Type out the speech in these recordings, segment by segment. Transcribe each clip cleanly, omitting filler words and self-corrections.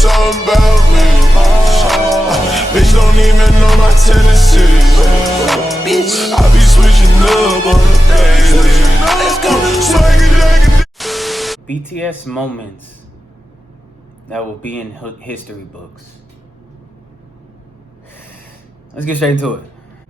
something about me. Bitch don't even know my tendencies. Bitch, I be switching up on the daily. Let's go. BTS moments that will be in history books. Let's get straight into it.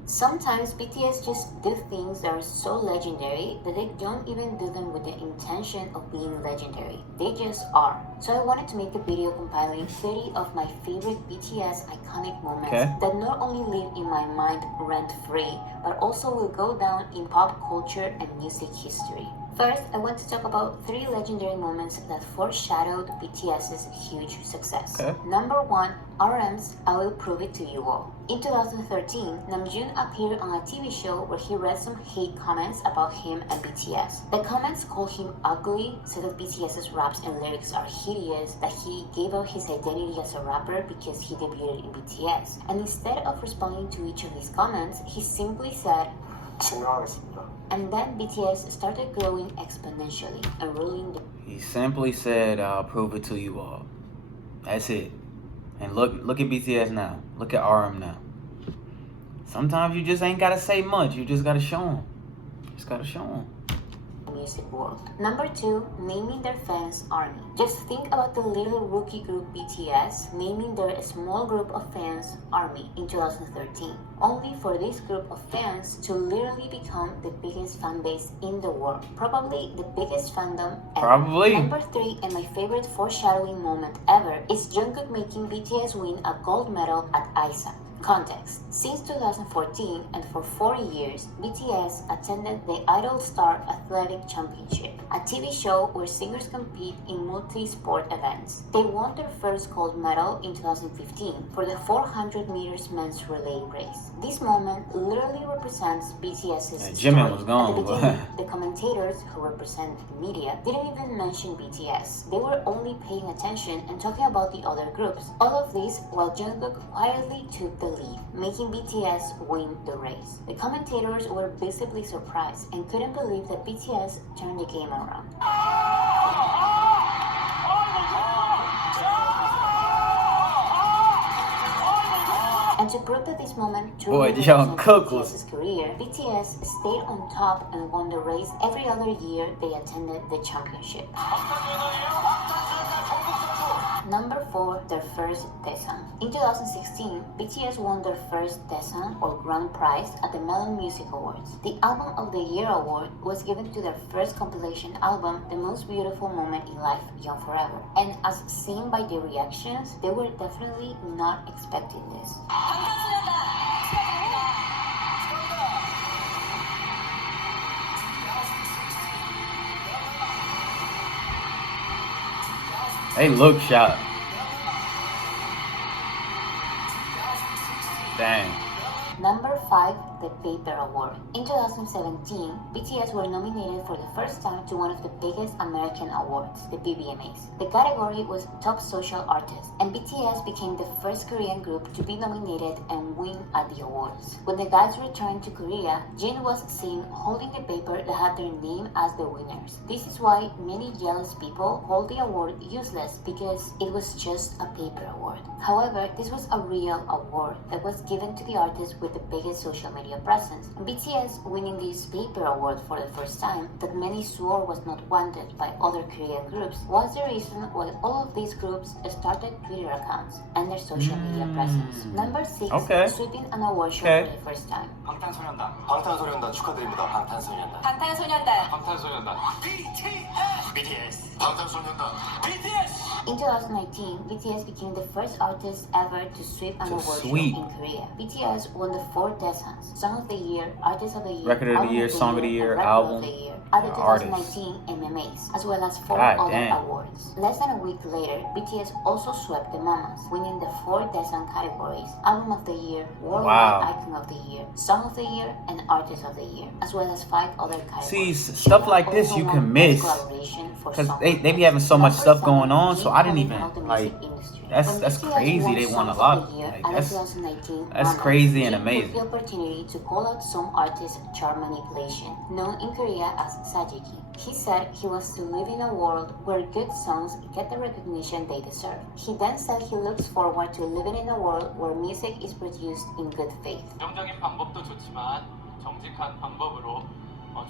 Sometimes BTS just do things that are so legendary that they don't even do them with the intention of being legendary. They just are. So I wanted to make a video compiling 30 of my favorite BTS iconic moments that not only live in my mind rent-free, but also will go down in pop culture and music history. First, I want to talk about 3 legendary moments that foreshadowed BTS's huge success. Number 1, RM's I Will Prove It To You All. In 2013, Namjoon appeared on a TV show where he read some hate comments about him and BTS. The comments called him ugly, said that BTS's raps and lyrics are hideous, that he gave up his identity as a rapper because he debuted in BTS. And instead of responding to each of these comments, he simply said, and then BTS started growing exponentially and ruling the... He simply said, I'll prove it to you all. That's it. And look at BTS now. Look at RM now. Sometimes you just ain't gotta say much. You just gotta show them. Just gotta show them. Music world. Number 2, naming their fans army. Just think about the little rookie group BTS naming their small group of fans army in 2013, only for this group of fans to literally become the biggest fan base in the world, probably the biggest fandom ever. Probably. Number 3, and my favorite foreshadowing moment ever, is Jungkook making BTS win a gold medal at ISA. Context. Since 2014 and for 4 years, BTS attended the Idol Star Athletic Championship, a TV show where singers compete in multi-sport events. They won their first gold medal in 2015 for the 400 meters men's relay race. This moment literally represents BTS's story. Was gone, At the beginning, the commentators who represent the media didn't even mention BTS. They were only paying attention and talking about the other groups. All of this while Jungkook quietly took the lead, making BTS win the race. The commentators were visibly surprised and couldn't believe that BTS turned the game around. And to prove that this moment truly represents BTS's career, BTS stayed on top and won the race every other year they attended the championship. Number 4, their first Daesan. In 2016, BTS won their first Daesan or Grand Prize at the Melon Music Awards. The Album of the Year award was given to their first compilation album, The Most Beautiful Moment in Life, Young Forever. And as seen by the reactions, they were definitely not expecting this. They look sharp. Dang. Number 5, the Paper Award. In 2017, BTS were nominated for the first time to one of the biggest American awards, the BBMAs. The category was Top Social Artist, and BTS became the first Korean group to be nominated and win at the awards. When the guys returned to Korea, Jin was seen holding a paper that had their name as the winners. This is why many jealous people call the award useless, because it was just a paper award. However, this was a real award that was given to the artist with the biggest social media presence, and BTS winning this paper award for the first time that many swore was not wanted by other Korean groups was the reason why all of these groups started Twitter accounts and their social media presence. Number 6, sweeping an award show for the first time. 방탄소년단 축하드립니다. 방탄소년단 BTS In 2019, BTS became the first artist ever to sweep an award show in Korea. BTS won the 4 Daesans: Song of the Year, Artist of the Year, Record of the Year, Song of the Year, Album of the Year at the 2019 MMAs, as well as 4 other awards. Less than a week later, BTS also swept the Mamas, winning the 4 Daesan categories: Album of the Year, Worldwide Icon of the Year, Song of the Year, and Artist of the Year, as well as 5 other categories. See, stuff like this you can miss because they be having so much stuff going on, so I didn't even like. That's crazy. They won a lot. Like, that's crazy and amazing. The opportunity to call out some artist chart manipulation, known in Korea as sajiki. He said he wants to live in a world where good songs get the recognition they deserve. He then said he looks forward to living in a world where music is produced in good faith. 긍정적인 방법도 좋지만 정직한 방법으로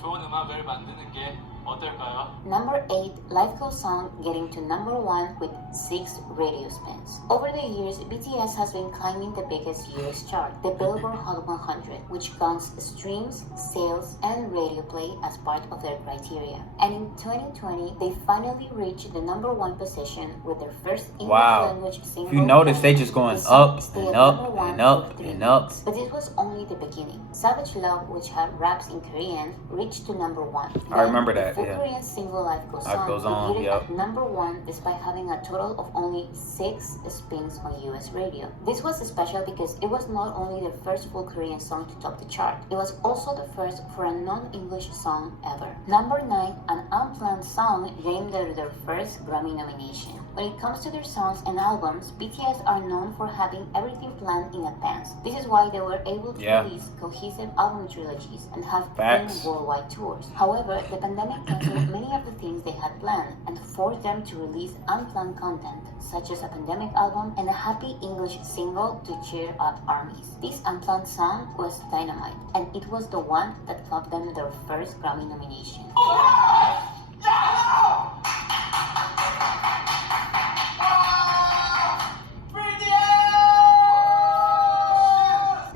좋은 음악을 만드는 게 어떨까요? Number 8, live girl song getting to number 1 with 6 radio spins. Over the years, BTS has been climbing the biggest US chart, the Billboard Hot 100, which counts streams, sales, and radio play as part of their criteria. And in 2020, they finally reached the number 1 position with their first English language single. If you notice, they just going up and up and up and up. But this was only the beginning. Savage Love, which had raps in Korean, reached to number 1. I remember that. The Korean single Life Goes On debuted at number 1 despite having a total of only 6 spins on US radio. This was special because it was not only the first full Korean song to top the chart, it was also the first for a non-English song ever. Number 9, an unplanned song gained their first Grammy nomination. When it comes to their songs and albums, BTS are known for having everything planned in advance. This is why they were able to release cohesive album trilogies and have 10 worldwide tours. However, the pandemic canceled many of the things they had planned and forced them to release unplanned content, such as a pandemic album and a happy English single to cheer up armies. This unplanned song was Dynamite, and it was the one that got them their first Grammy nomination.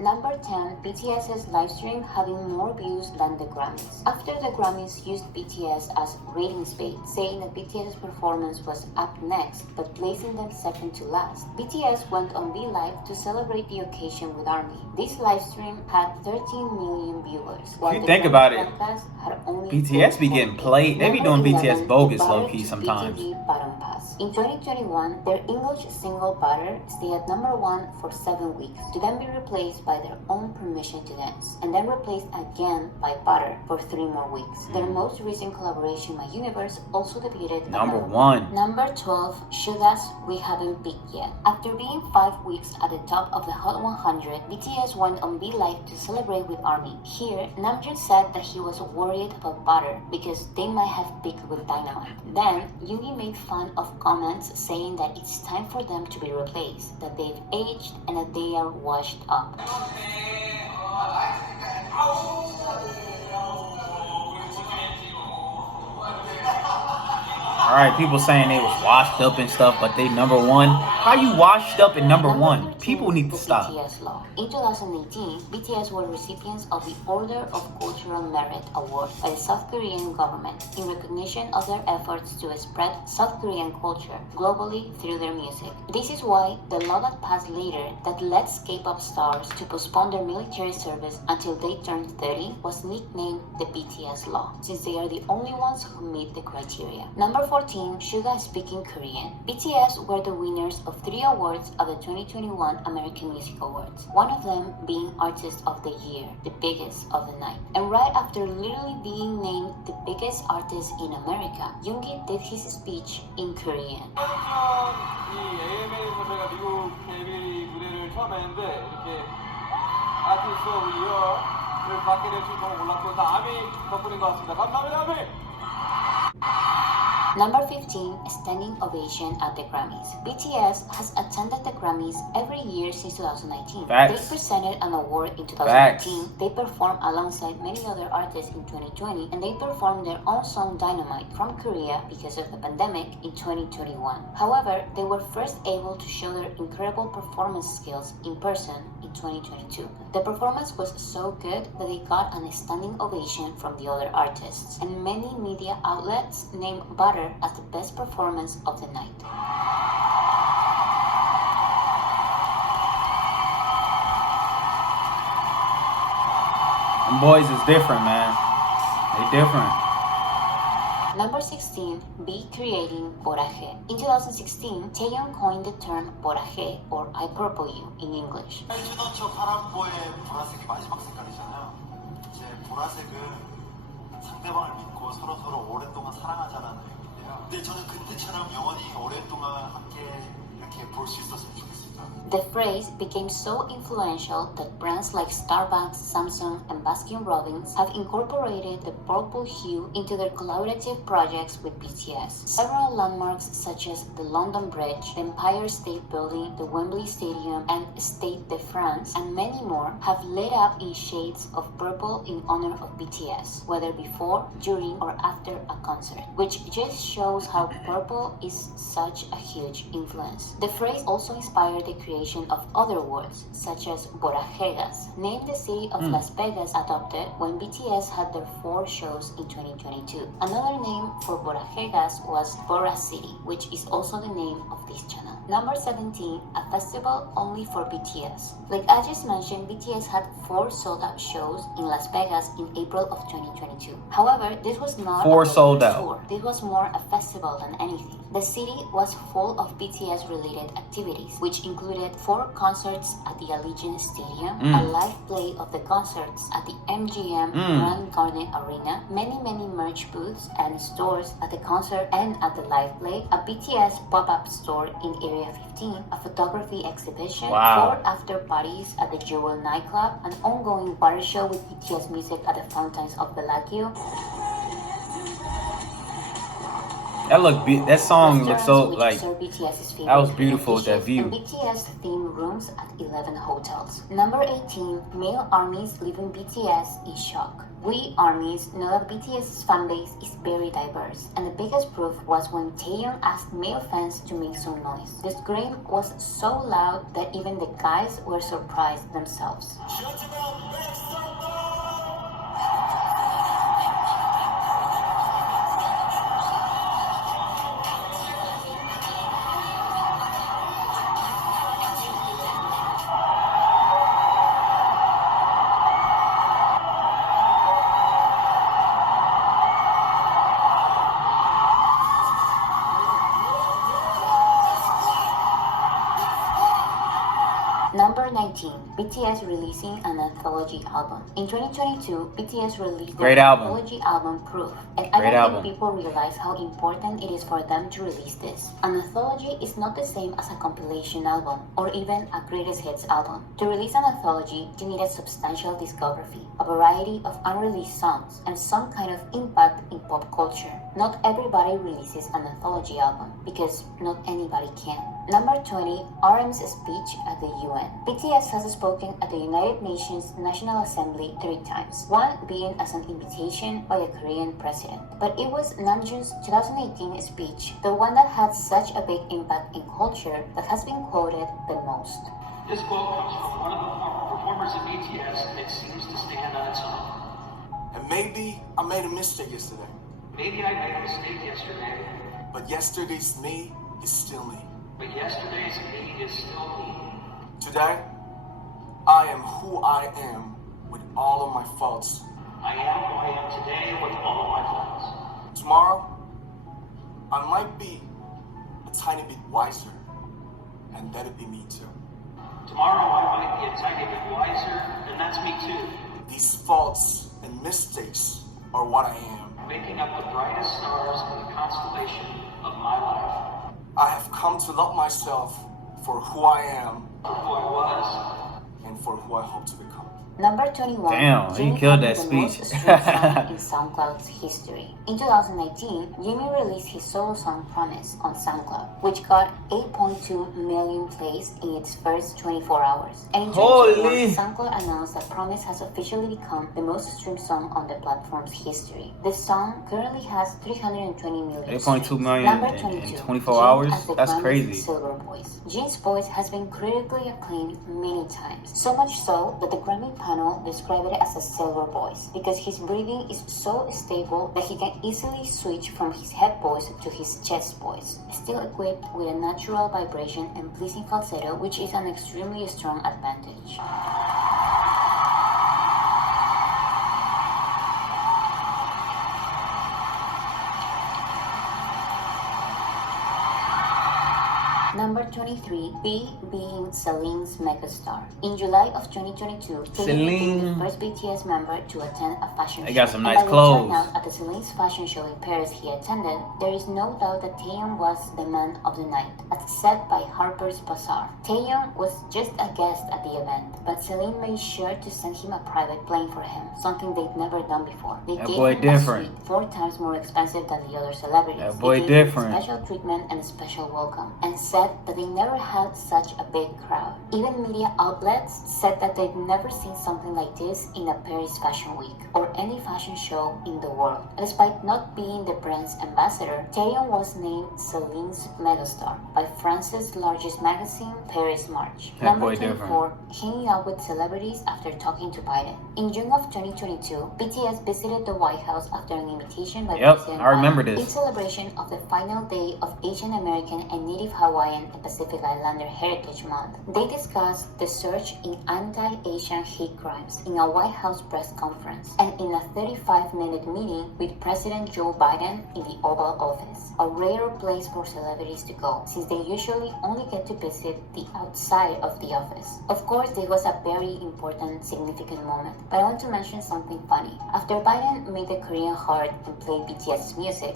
Number 10, BTS's livestream having more views than the Grammys. After the Grammys used BTS as ratings bait, saying that BTS's performance was up next, but placing them second to last, BTS went on V-Live to celebrate the occasion with ARMY. This livestream had 13 million viewers. If you think about it, BTS be getting played. They be doing BTS bogus low-key sometimes. In 2021, their English single Butter stayed at number 1 for 7 weeks, to then be replaced by their own Permission to Dance, and then replaced again by Butter for 3 more weeks. Their most recent collaboration, My Universe, also debuted number 1. Number 12, Suga's We Haven't Peaked Yet. After being 5 weeks at the top of the Hot 100, BTS went on V-Live to celebrate with ARMY. Here, Namjoon said that he was worried about Butter because they might have peaked with Dynamite. Then, Yoongi made fun of comments saying that it's time for them to be replaced, that they've aged and that they are washed up. Alright, people saying they was washed up and stuff, but they number 1. How you washed up at number 1? People need to stop. BTS law. In 2018, BTS were recipients of the Order of Cultural Merit Award by the South Korean government in recognition of their efforts to spread South Korean culture globally through their music. This is why the law that passed later that led K-pop stars to postpone their military service until they turned 30 was nicknamed the BTS law, since they are the only ones who meet the criteria. Number 14, Suga Speaking Korean. BTS were the winners of 3 awards at the 2021 American Music Awards, one of them being Artist of the Year, the biggest of the night. And right after literally being named the biggest artist in America, Yoongi did his speech in Korean. 이 AMA에서 제가 미국 데뷔 무대를 처음 했는데 이렇게 아티스트 오브 이어를 받게 될 줄 너무 몰랐고 다 아미 덕분인 것 같습니다. 감사합니다, 아미! Number 15, Standing Ovation at the Grammys. BTS has attended the Grammys every year since 2019. They presented an award in 2019. They performed alongside many other artists in 2020, and they performed their own song Dynamite from Korea because of the pandemic in 2021. However, they were first able to show their incredible performance skills in person in 2022. The performance was so good that they got a standing ovation from the other artists, and many media outlets named Butter as the best performance of the night. Them boys is different, man. They different. Number 16, Be Creating Boraje. In 2016, Taeyeon coined the term Boraje, or I Purple You in English. 저 파란보의 보라색이 마지막 색깔이잖아요. 이제 보라색은 상대방을 믿고 서로 오랫동안 사랑하자는 의미인데요. 근데 저는 그때처럼 영원히 오랫동안 함께 이렇게 이렇게 볼 수 있었으면 좋겠습니다. The phrase became so influential that brands like Starbucks, Samsung, and Baskin-Robbins have incorporated the purple hue into their collaborative projects with BTS. Several landmarks such as the London Bridge, the Empire State Building, the Wembley Stadium, and Stade de France, and many more have lit up in shades of purple in honor of BTS, whether before, during, or after a concert, which just shows how purple is such a huge influence. The phrase also inspired the creation of other words, such as Borajegas, named the city of Las Vegas adopted when BTS had their 4 shows in 2022. Another name for Borajegas was Bora City, which is also the name of this channel. Number 17, a festival only for BTS. Like I just mentioned, BTS had 4 sold-out shows in Las Vegas in April of 2022. However, this was not 4 a sold out. tour. This was more a festival than anything. The city was full of BTS-related activities, which included 4 concerts at the Allegiant Stadium, a live play of the concerts at the MGM Grand Garden Arena, many merch booths and stores at the concert and at the live play, a BTS pop-up store in Area 15, a photography exhibition, Wow. 4 after parties at the Jewel nightclub, an ongoing water show with BTS music at the fountains of Bellagio. That song looks so Restaurants which like serve BTS's favorite that was beautiful with that dishes, view. and BTS themed rooms at 11 hotels. Number 18, male armies leaving BTS is shock. We armies know that BTS's fanbase is very diverse, and the biggest proof was when Taeyong asked male fans to make some noise. The scream was so loud that even the guys were surprised themselves. Number 19, BTS releasing an anthology album. In 2022, BTS released Great their album. anthology album Proof, and I Great don't album. think people realize how important it is for them to release this. An anthology is not the same as a compilation album or even a greatest hits album. To release an anthology, you need a substantial discography, a variety of unreleased songs, and some kind of impact in pop culture. Not everybody releases an anthology album because not anybody can. Number 20, RM's speech at the UN. BTS has spoken at the United Nations National Assembly 3 times, one being as an invitation by the Korean president. But it was Namjoon's 2018 speech, the one that had such a big impact in culture, that has been quoted the most. This quote comes from one of the performers of BTS, and it seems to stand on its own. And maybe I made a mistake yesterday, Maybe I made a mistake yesterday, but yesterday's me is still me. but yesterday's me is still me. Today, I am who I am with all of my faults. I am who I am today with all of my flaws. Tomorrow, I might be a tiny bit wiser, and that'd be me too. Tomorrow I might be a tiny bit wiser, and that's me too. These faults and mistakes are what I am. Waking up the brightest stars in the constellation of my life. I have come to love myself for who I am For who I was, and for who I hope to become. Number 21. Damn, he Jimmy killed had that the speech. most streamed song in SoundCloud's history. In 2019, Jimmy released his solo song Promise on SoundCloud, which got 8.2 million plays in its first 24 hours. And in 2021, Holy. SoundCloud announced that Promise has officially become the most streamed song on the platform's history. The song currently has 320 million 8.2 streams. million Number in 22, 24 Jin hours? as the That's Grammys crazy. Silver Voice. Jin's voice has been critically acclaimed many times, so much so that the Grammy panel described it as a silver voice because his breathing is so stable that he can easily switch from his head voice to his chest voice, still equipped with a natural vibration and pleasing falsetto, which is an extremely strong advantage. Number 23, B being Celine's megastar. In July of 2022, Celine became the first BTS member to attend a fashion show. They got some And nice by the clothes. turnout at the Celine's fashion show in Paris he attended, there is no doubt that Taeyong was the man of the night, as said by Harper's Bazaar. Taeyong was just a guest at the event, but Celine made sure to send him a private plane for him, something they'd never done before. They That gave boy him different. a suite 4 times more expensive than the other celebrities. That boy they gave different. him special treatment and a special welcome, and said that they never had such a big crowd. Even media outlets said that they'd never seen something like this in a Paris Fashion Week or any fashion show in the world. Despite not being the brand's ambassador, Taeyong was named Celine's megastar by France's largest magazine, Paris March. That Number boy different. 24, hanging out with celebrities after talking to Biden. In June of 2022, BTS visited the White House after an invitation by Yep, President I remember Biden this. in celebration of the final day of Asian American and Native Hawaiian and Pacific Islander Heritage Month. They discussed the surge in anti-Asian hate crimes in a White House press conference and in a 35-minute meeting with President Joe Biden in the Oval Office, a rare place for celebrities to go since they usually only get to visit the outside of the office. Of course, this was a very important, significant moment, but I want to mention something funny. After Biden made the Korean heart and played BTS's music,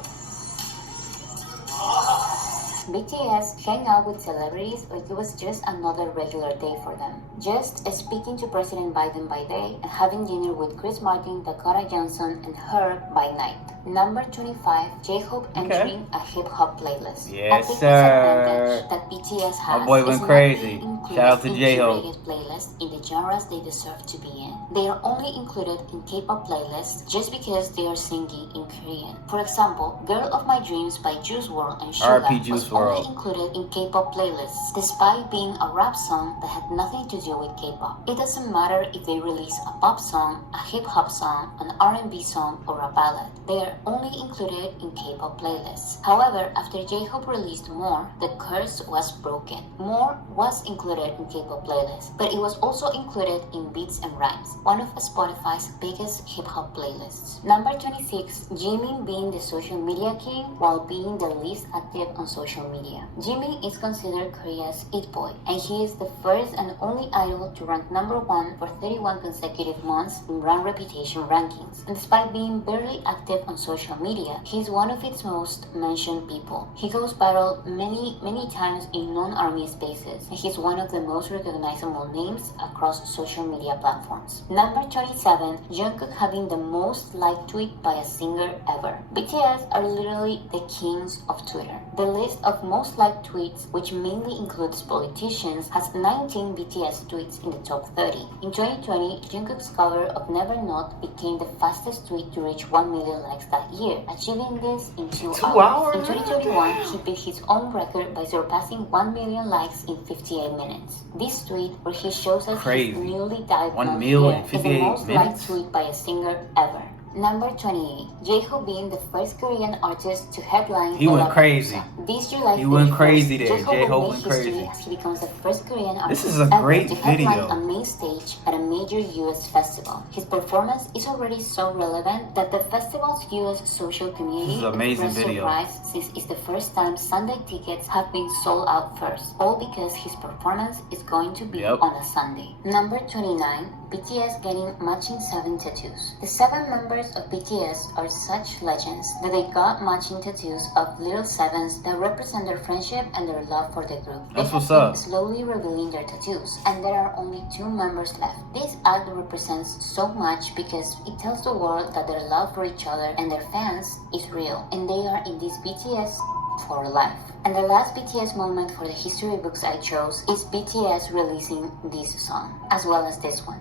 BTS hang out with celebrities like it was just another regular day for them. Just speaking to President Biden by day and having dinner with Chris Martin, Dakota Johnson, and her by night. Number 25, J-Hope entering a hip-hop playlist. Yes, a big sir. disadvantage that BTS has My boy went is not crazy. being included Shout out to in J-Hope. curated playlists in the genres they deserve to be in. They are only included in K-pop playlists just because they are singing in Korean. For example, Girl of My Dreams by Juice WRLD and Suga R.I.P. Juice was only WRLD. included in K-pop playlists, despite being a rap song that had nothing to do with K-pop. It doesn't matter if they release a pop song, a hip-hop song, an R&B song, or a ballad. They are only included in K-pop playlists. However, after J-Hope released More, the curse was broken. More was included in K-pop playlists, but it was also included in Beats and Rhymes, one of Spotify's biggest hip-hop playlists. Number 26, Jimin being the social media king while being the least active on social media. Jimin is considered Korea's it boy, and he is the first and only idol to rank number 1 for 31 consecutive months in brand reputation rankings. And despite being barely active on social media, he's one of its most mentioned people. He goes viral many times in non-army spaces, and he's one of the most recognizable names across social media platforms. Number 27, Jungkook having the most liked tweet by a singer ever. BTS are literally the kings of Twitter. The list of most liked tweets, which mainly includes politicians, has 19 BTS tweets in the top 30. In 2020, Jungkook's cover of Never Not became the fastest tweet to reach 1 million likes that year, achieving this in 2 hours. In 2021, he beat his own record by surpassing 1 million likes in 58 minutes. This tweet, where he shows us Crazy. his newly diagnosed 1 million hair, in is the 58 most liked minutes? tweet by a singer ever. Number 28, J-Hope being the first Korean artist to headline He went Lollapalooza. crazy. This July He went 31st, crazy there. J-Hope J-Hope will went make history crazy. as he becomes the first Korean artist This is a ever great to headline video. a main stage at a major US festival. His performance is already so relevant that the festival's US social community This is an amazing expressed video. surprise since it's the first time Sunday tickets have been sold out first, all because his performance is going to be Yep. on a Sunday. Number 29, BTS getting matching 7 tattoos. The 7 members of BTS are such legends that they got matching tattoos of little sevens that represent their friendship and their love for the group. That's they what's have up. been slowly revealing their tattoos, and there are only 2 members left. This act represents so much because it tells the world that their love for each other and their fans is real, and they are in this BTS for life. And the last BTS moment for the history books I chose is BTS releasing this song, as well as this one,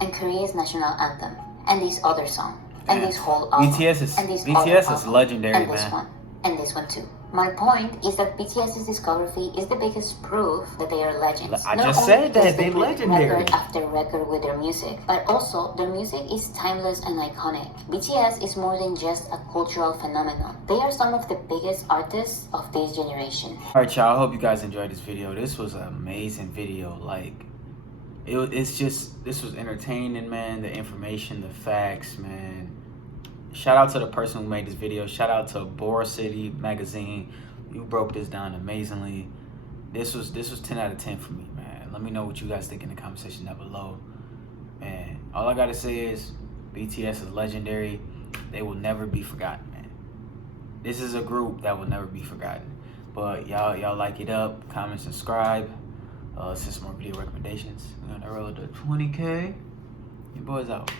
and Korea's national anthem, and this other song, and Man, this whole album, BTS is- and this BTS other is album, legendary, and this man. one, and this one too. My point is that BTS's discography is the biggest proof that they are legends. I Not just only said that, because they break legendary. record after record with their music, but also their music is timeless and iconic. BTS is more than just a cultural phenomenon. They are some of the biggest artists of this generation. Alright, y'all, I hope you guys enjoyed this video. This was an amazing video. Like, it's just, this was entertaining, man. The information, the facts, man. Shout out to the person who made this video. Shout out to Bora City Magazine. You broke this down amazingly. this was 10 out of 10 for me, man. Let me know what you guys think in the comment section down below. Man, all I gotta say is BTS is legendary. They will never be forgotten, man. This is a group that will never be forgotten. But y'all like it up, comment, subscribe. Send some more video recommendations. We're on the road to 20K. Your boy's out.